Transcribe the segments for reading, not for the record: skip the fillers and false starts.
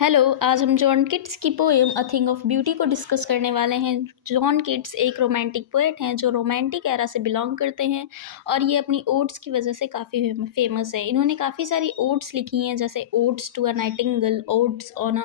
Hello, आज हम John Keats की poem a thing of beauty को डिस्कस करने वाले हैं। जॉन किट्स एक रोमांटिक पोएट हैं जो रोमांटिक एरा से बिलोंग करते हैं और ये अपनी ओड्स की वजह से काफ़ी फेमस है। इन्होंने काफ़ी सारी ओड्स लिखी हैं, जैसे odes to a nightingale, odes on a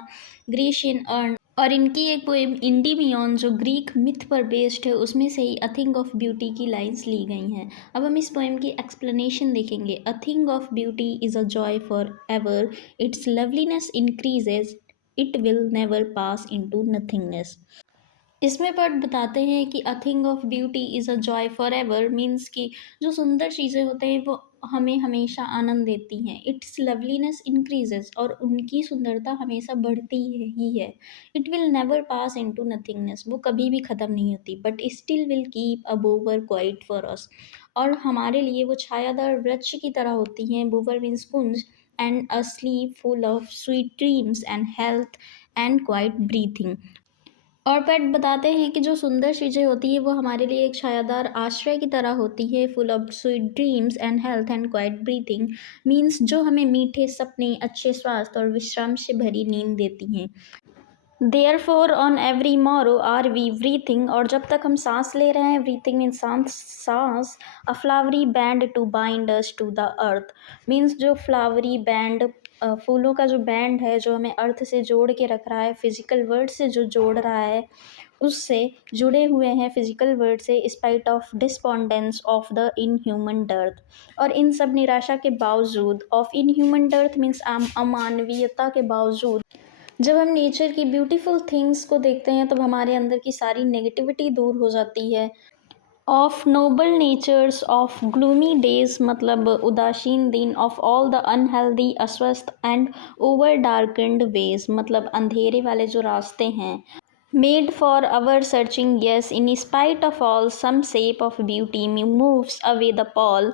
Grecian urn, और इनकी एक पोएम इंडीमियन जो ग्रीक मिथ पर बेस्ड है, उसमें से ही अ थिंग ऑफ ब्यूटी की लाइंस ली गई हैं। अब हम इस पोएम की एक्सप्लेनेशन देखेंगे। A thing of beauty is a joy for ever, its loveliness increases, it will never pass into nothingness। इसमें पर बताते हैं कि a thing of beauty is a joy for ever means कि जो सुंदर चीज़ें होते हैं वो हमें हमेशा आनंद देती हैं। इट्स लवलीनेस इंक्रीजेस, और उनकी सुंदरता हमेशा बढ़ती ही है। It will never pass into nothingness, वो कभी भी ख़त्म नहीं होती, but still will keep a बोवर quiet for us, और हमारे लिए वो छायादार वृक्ष की तरह होती हैं। बोवर means Kunj, and a slip full of sweet dreams and health and quite breathing. और पेट बताते हैं कि जो सुंदर चीज़ें होती हैं वो हमारे लिए एक छायादार आश्रय की तरह होती है। Full of sweet dreams and health and quite breathing means जो हमें मीठे सपने, अच्छे स्वास्थ्य और विश्राम से भरी नींद देती हैं। Therefore on every morrow are we breathing, और जब तक हम सांस ले रहे हैं, ब्रीथिंग मीन्स सांस, a flowery band to bind us to the earth means जो फ्लावरी बैंड, फूलों का जो बैंड है जो हमें अर्थ से जोड़ के रख रहा है, फिजिकल वर्ड से जो जोड़ रहा है, उससे जुड़े हुए हैं फिजिकल वर्ड से। Spite of despondence of the inhuman dearth, और इन सब निराशा के बावजूद, of inhuman dearth means अमानवीयता के बावजूद, जब हम नेचर की ब्यूटीफुल थिंग्स को देखते हैं तब हमारे अंदर की सारी नेगेटिविटी दूर हो जाती है। Of noble natures of gloomy days मतलब उदासीन दिन, ऑफ ऑल द अनहेल्दी अस्वस्थ एंड ओवर डार्कन्ड वेज मतलब अंधेरे वाले जो रास्ते हैं। Made for our searching yes, in spite of all some shape of beauty moves away the pall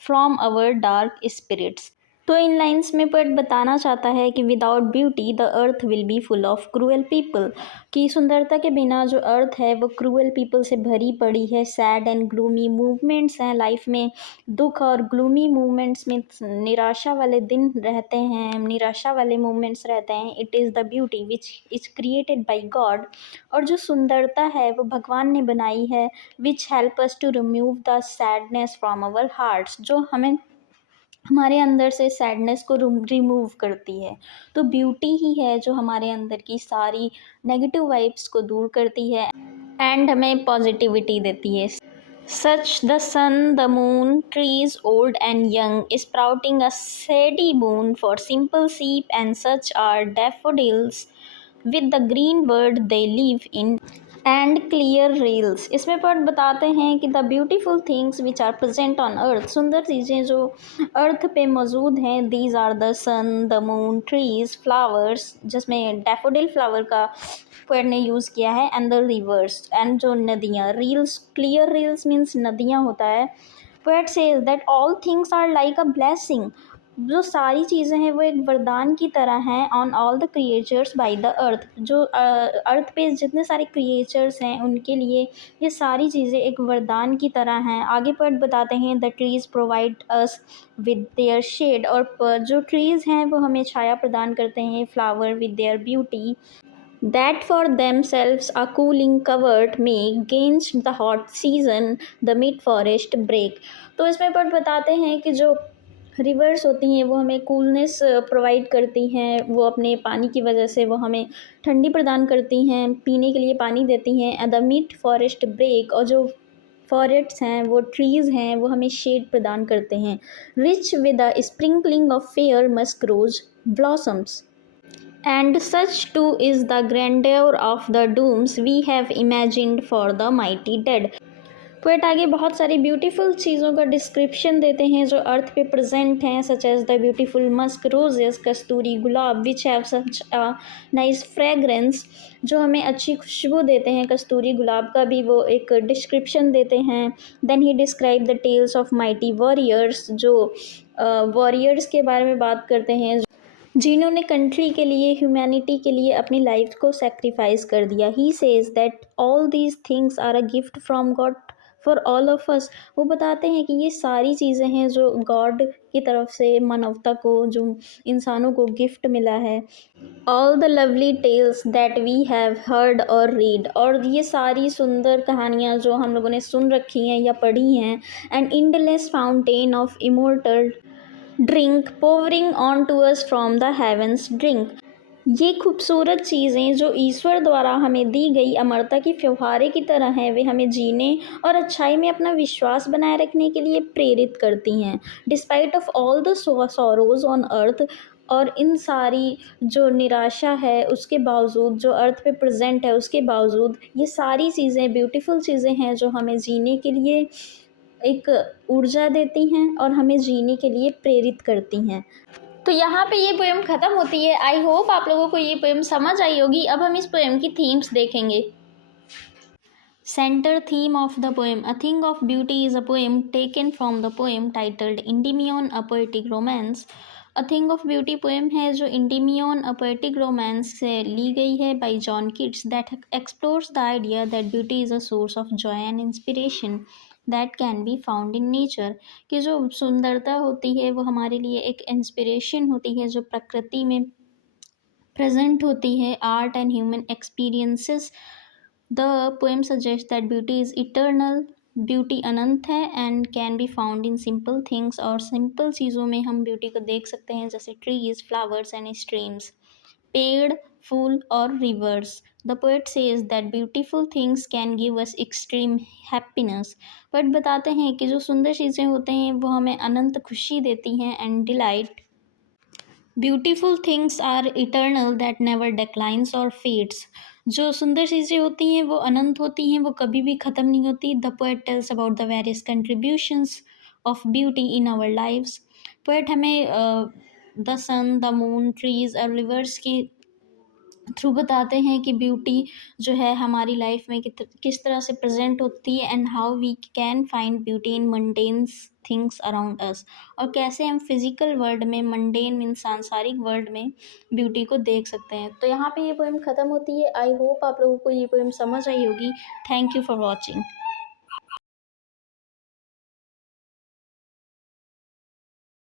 from our dark spirits. तो इन लाइंस में पोएट बताना चाहता है कि without beauty the earth will be full of cruel people, कि सुंदरता के बिना जो अर्थ है वो क्रूअल पीपल से भरी पड़ी है। सैड एंड ग्लूमी मूवमेंट्स हैं लाइफ में, दुख और ग्लूमी मूवमेंट्स में निराशा वाले दिन रहते हैं, निराशा वाले मूवमेंट्स रहते हैं। It is the beauty which is created by God, और जो सुंदरता है वो भगवान ने बनाई है। Which help us to remove the sadness from our hearts, जो हमें हमारे अंदर से सैडनेस को रिमूव करती है। तो ब्यूटी ही है जो हमारे अंदर की सारी नेगेटिव वाइब्स को दूर करती है एंड हमें पॉजिटिविटी देती है। Such the sun the moon trees old and young sprouting a shady boon for simple sheep, and such are daffodils with the green world they live in and clear rills. इसमें पर बताते हैं कि the beautiful things which are present on earth, सुंदर चीज़ें जो earth पे मौजूद हैं। These are the sun the moon trees flowers, जिसमें डैफोडिल फ्लावर का पोएट ने यूज़ किया है, एंड द रिवर्स, एंड जो नदियाँ। रील्स, क्लियर रील्स मीन्स नदियाँ होता है। Poet says that all things are like a blessing, जो सारी चीज़ें हैं वो एक वरदान की तरह हैं। On all the creatures by the earth, जो अर्थ पे जितने सारे क्रिएचर्स हैं उनके लिए ये सारी चीज़ें एक वरदान की तरह हैं। आगे पर बताते हैं the trees provide us with their shade, और जो ट्रीज़ हैं वो हमें छाया प्रदान करते हैं। Flower with their beauty that for themselves a cooling covert may against the hot season the mid forest break। तो इसमें पर बताते हैं कि जो रिवर्स होती हैं वो हमें कूलनेस प्रोवाइड करती हैं, वो अपने पानी की वजह से वो हमें ठंडी प्रदान करती हैं, पीने के लिए पानी देती हैं। At the mid forest brake, और जो फॉरेस्ट्स हैं वो ट्रीज़ हैं वो हमें शेड प्रदान करते हैं। Rich with a sprinkling of fair musk rose blossoms, and such too is the grandeur of the dooms we have imagined for the mighty dead। Poet आगे बहुत सारी ब्यूटीफुल चीज़ों का डिस्क्रिप्शन देते हैं जो अर्थ पे प्रेजेंट हैं, such as the beautiful musk roses कस्तूरी गुलाब which have such a nice fragrance, जो हमें अच्छी खुशबू देते हैं। कस्तूरी गुलाब का भी वो एक डिस्क्रिप्शन देते हैं। Then he describe the tales of mighty warriors, जो वॉरियर्स के बारे में बात करते हैं जिन्होंने कंट्री के लिए, ह्यूमैनिटी के लिए अपनी लाइफ को सेक्रीफाइस कर दिया। He says that all these things are a gift from God for all of us. वो बताते हैं कि ये सारी चीज़ें हैं जो गॉड की तरफ से मानवता को, जो इंसानों को गिफ्ट मिला है। All the lovely tales that we have heard और रीड, और ये सारी सुंदर कहानियाँ जो हम लोगों ने सुन रखी हैं या पढ़ी हैं, and endless fountain of immortal drink pouring on to us from the heavens drink, ये खूबसूरत चीज़ें जो ईश्वर द्वारा हमें दी गई अमरता की फव्वारे की तरह हैं, वे हमें जीने और अच्छाई में अपना विश्वास बनाए रखने के लिए प्रेरित करती हैं। Despite of all the sorrows on earth, और इन सारी जो निराशा है उसके बावजूद, जो अर्थ पे प्रेजेंट है उसके बावजूद, ये सारी चीज़ें ब्यूटीफुल चीज़ें हैं जो हमें जीने के लिए एक ऊर्जा देती हैं और हमें जीने के लिए प्रेरित करती हैं। तो यहाँ पे ये पोएम ख़त्म होती है। आई होप आप लोगों को ये पोएम समझ आई होगी। अब हम इस पोएम की थीम्स देखेंगे। Center theme of the poem: A Thing of Beauty is a poem taken from the poem titled Endymion, a Poetic Romance. A Thing of Beauty poem है जो Endymion, a Poetic Romance से ली गई है by John Keats, that explores the idea that beauty is a source of joy and inspiration that can be found in nature, कि जो सुंदरता होती है वो हमारे लिए एक इंस्पिरेशन होती है जो प्रकृति में प्रेजेंट होती है, art and human experiences. The poem suggest that beauty is eternal, beauty अनंत है and can be found in simple things, और सिंपल चीज़ों में हम ब्यूटी को देख सकते हैं, जैसे ट्रीज, फ्लावर्स एंड स्ट्रीम्स, पेड़, फूल और reverse. The poet says that beautiful things can give us extreme happiness. Poet बताते हैं कि जो सुंदर चीज़ें होते हैं वो हमें अनंत खुशी देती हैं and delight. Beautiful things are eternal that never declines और फेड्स, जो सुंदर चीज़ें होती हैं वो अनंत होती हैं, वो कभी भी ख़त्म नहीं होती। The poet tells about the various contributions of beauty in our lives. Poet हमें the sun, the moon, trees और रिवर्स की थ्रू बताते हैं कि ब्यूटी जो है हमारी लाइफ में किस तरह से प्रेजेंट होती है, and how we can find beauty in mundanes things around us, और कैसे हम फिजिकल वर्ल्ड में, मंडेन मीन सांसारिक वर्ल्ड में, ब्यूटी को देख सकते हैं। तो यहाँ पे ये पोएम ख़त्म होती है। आई होप आप लोगों को ये पोएम समझ आई होगी। Thank you for watching.